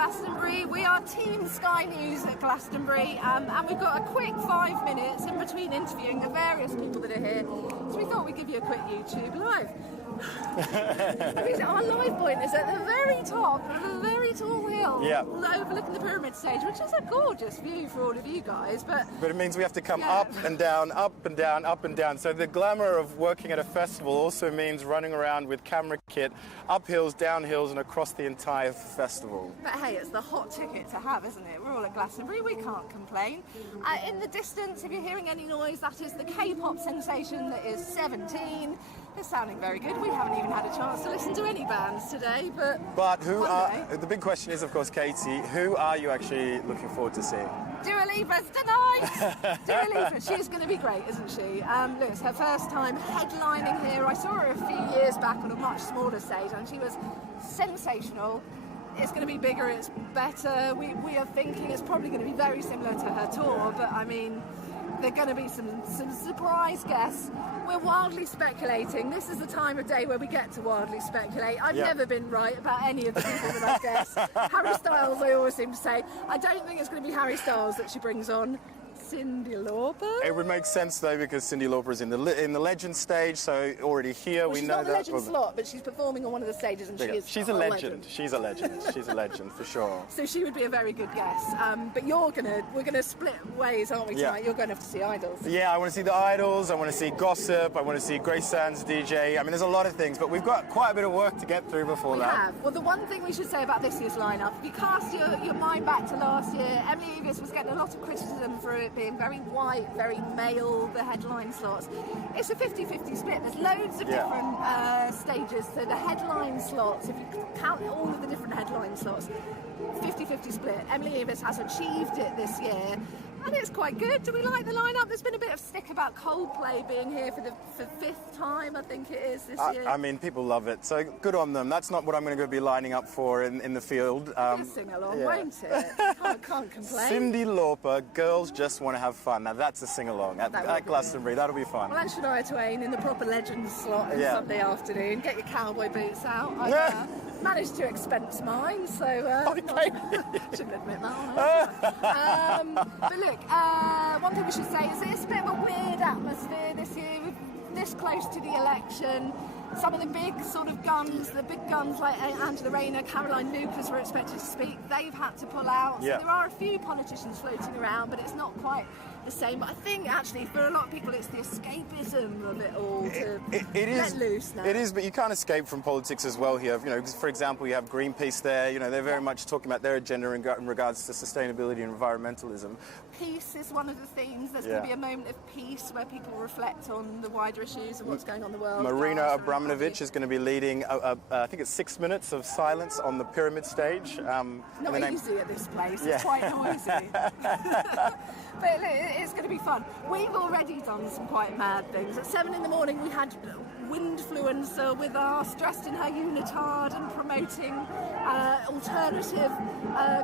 Glastonbury. We are Team Sky News at Glastonbury, and we've got a quick 5 minutes in between interviewing the various people that are here. So we thought we'd give you a quick YouTube live. Our live point is at the very top of a very tall hill, overlooking the pyramid stage, which is a gorgeous view for all of you guys. But it means we have to come up and down, up and down, up and down. So the glamour of working at a festival also means running around with camera kit, up hills, down hills, and across the entire festival. But hey, it's the hot ticket to have, isn't it? We're all at Glastonbury, we can't complain. In the distance, if you're hearing any noise, that is the K-pop sensation that is 17. It's sounding very good. We haven't even had a chance to listen to any bands today, but who are... The big question is, of course, Katie, who are you actually looking forward to seeing? Dua Lipa's tonight! Dua Lipa, she's going to be great, isn't she? Look, it's her first time headlining here. I saw her a few years back on a much smaller stage, and she was sensational. It's going to be bigger, it's better. We are thinking it's probably going to be very similar to her tour, but I mean, there are going to be some surprise guests. We're wildly speculating. This is the time of day where we get to wildly speculate. I've never been right about any of the people that I've guessed. Harry Styles, I always seem to say. I don't think it's going to be Harry Styles that she brings on. Cyndi Lauper? It would make sense though, because Cyndi Lauper is in the legend stage, so already here we know that. She's not the legend slot, but she's performing on one of the stages, and she's a legend. She's a legend. She's a legend for sure. So she would be a very good guess. But we're gonna split ways, aren't we tonight? You're going to have to see Idols. Yeah, I want to see the Idols. I want to see Gossip. I want to see Grace Sands DJ. I mean, there's a lot of things, but we've got quite a bit of work to get through before that. We have. Well, the one thing we should say about this year's lineup, if you cast your mind back to last year, Emily Evis was getting a lot of criticism for it being very white, very male, the headline slots. It's a 50-50 split. There's loads of different stages. So the headline slots, if you count all of the different headline slots, 50-50 split. Emily Evis has achieved it this year, and it's quite good. Do we like the lineup? There's been a bit of stick about Coldplay being here for the fifth time, I think it is, this year. I mean, people love it, so good on them. That's not what I'm going to be lining up for in the field. You'll sing along, won't it? Can't complain. Cyndi Lauper, Girls Just Want to Have Fun. Now that's a sing-along at Glastonbury. That'll be fun. Well, and Shania Twain in the proper Legends slot on Sunday afternoon. Get your cowboy boots out. I managed to expense mine, so shouldn't admit that. But look, one thing we should say is it's a bit of a weird atmosphere this year, this close to the election. Some of the big sort of guns, the big guns like Angela Rayner, Caroline Lucas were expected to speak. They've had to pull out. So there are a few politicians floating around, but it's not quite the same. But I think actually for a lot of people it's the escapism of it all to let loose now. It is, but you can't escape from politics as well here. You know, for example, you have Greenpeace there. You know, they're very much talking about their agenda in regards to sustainability and environmentalism. Peace is one of the themes. There's going to be a moment of peace where people reflect on the wider issues of what's going on in the world. Marina Abramovich is going to to be leading, I think it's 6 minutes of silence on the pyramid stage. Not easy at this place, it's quite noisy. But it's going to be fun. We've already done some quite mad things. At 7 in the morning we had Windfluencer with us, dressed in her unitard and promoting alternative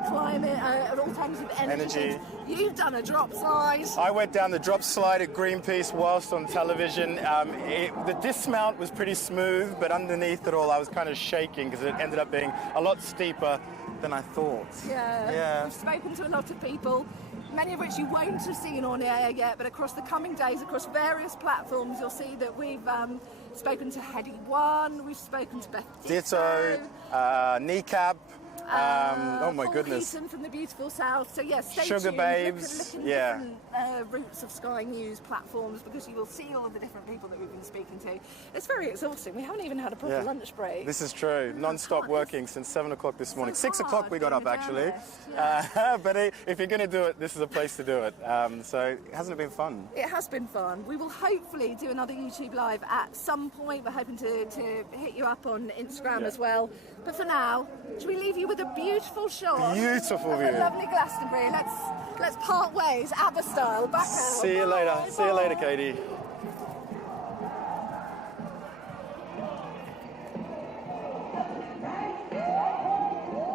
climate, alternative energy. You've done a drop slide. I went down the drop slide at Greenpeace whilst on television. The dismount was pretty smooth, but underneath it all I was kind of shaking because it ended up being a lot steeper than I thought. Yeah. We've spoken to a lot of people, many of which you won't have seen on air yet, but across the coming days, across various platforms, you'll see that we've spoken to Heady One, we've spoken to Beth Ditto, Kneecap, oh my Paul goodness. Keaton from the beautiful South. So yes, stay Sugar tuned. Babes, look at different routes of Sky News platforms, because you will see all of the different people that we've been speaking to. It's very exhausting. We haven't even had a proper lunch break. This is true. Non-stop working since 7 o'clock this morning. 6 o'clock we got up actually. But if you're going to do it, this is a place to do it. So hasn't it been fun? It has been fun. We will hopefully do another YouTube Live at some point. We're hoping to hit you up on Instagram as well. But for now, should we leave you with a beautiful shot? Beautiful view. Of lovely Glastonbury. Let's part ways, ABBA style, back out. See you later. See you later, Katie.